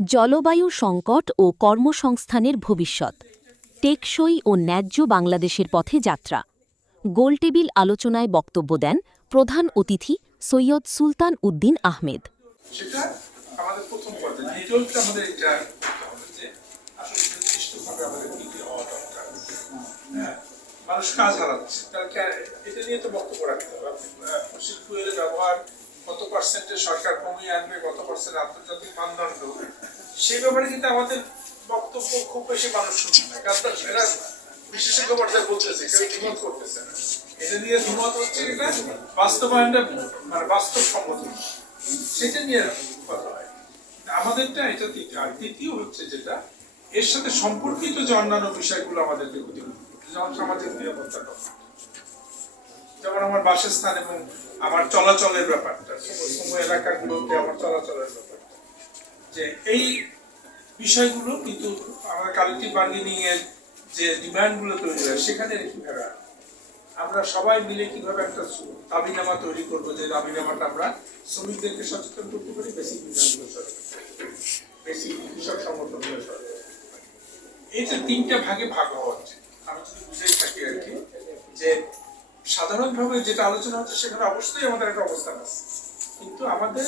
জলবায়ু সংকট ও কর্মসংস্থানের ভবিষ্যৎ, টেকসই ও ন্যায্য বাংলাদেশের পথে যাত্রা। গোলটেবিল আলোচনায় বক্তব্য দেন প্রধান অতিথি সৈয়দ সুলতান উদ্দিন আহমেদ। সেটা আমাদের প্রথম পর্যায়ে দ্বিতীয়টা আমাদের এটা যে আসলে নির্দিষ্টভাবে আমাদের কি কি হওয়া দরকার। হ্যাঁ, মানুষ কাজ হারাচ্ছে, এটা নিয়ে তো বক্তব্য রাখতে হবে। ফসিল ফুয়েলের ব্যবহার কত পার্সেন্টে সরকার কমিয়ে আনবে, কত পার্সেন্ট আন্তর্জাতিক মানদণ্ড, সেই ব্যাপারে কিন্তু আমাদের বক্তব্য খুব বেশি মানুষ শুনছে না। কারণ এরা বিশেষজ্ঞ পর্যায়ে বলতেছে, কেউ দ্বিমত করতেছে না। এটা নিয়ে দ্বিমত হচ্ছে এটা বাস্তবায়নটা মানে বাস্তবসম্মত, সেটা নিয়ে কথা হয়। আমাদেরটা এটা দ্বিতীয়। আর তৃতীয় হচ্ছে যেটা এর সাথে সম্পর্কিত যে অন্যান্য বিষয়গুলো আমাদেরকে ক্ষতিগ্রস্ত করছে, যেমন সামাজিক নিরাপত্তার কথা, যেমন আমার বাসস্থান এবং আমার চলাচলের ব্যাপারটা, সময় এলাকাগুলোতে আমার চলাচলের ব্যাপারটা, যে এই বিষয়গুলো কিন্তু আমরা কালেক্টিভ বার্গেনিং এর যে ডিমান্ডগুলো তৈরি হয় সেখানে কিভাবে আমরা সবাই মিলে কিভাবে একটা দাবিনামা তৈরি করবো, যে দাবিনামাটা আমরা শ্রমিকদেরকে সচেতন করতে পারি, বেসিক ডিমান্ডগুলো বেসিক কৃষক সংগঠনগুলো সরকার। এই যে তিনটা ভাগে ভাগ হওয়া হচ্ছে, আমি যদি বুঝাই থাকি আর কি, যে সাধারণভাবে যেটা আলোচনা হচ্ছে সেখানে অবশ্যই আমাদের একটা অবস্থান আছে, কিন্তু আমাদের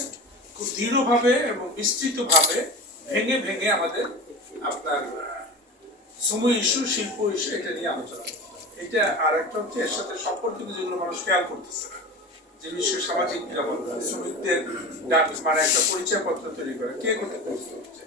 খুব দৃঢ়ভাবে এবং বিস্তৃতভাবে ভেঙে ভেঙে আমাদের আপনার শ্রম ইস্যু, শিল্প ইস্যু, এটা নিয়ে আলোচনা করতে হবে। এটা আর একটা হচ্ছে এর সাথে সম্পর্কিত যেগুলো মানুষ খেয়াল করতেছে না, যে বিষয় সামাজিক নিরাপত্তা, শ্রমিকদের মানে একটা পরিচয় পত্র তৈরি করে কে করতে হচ্ছে,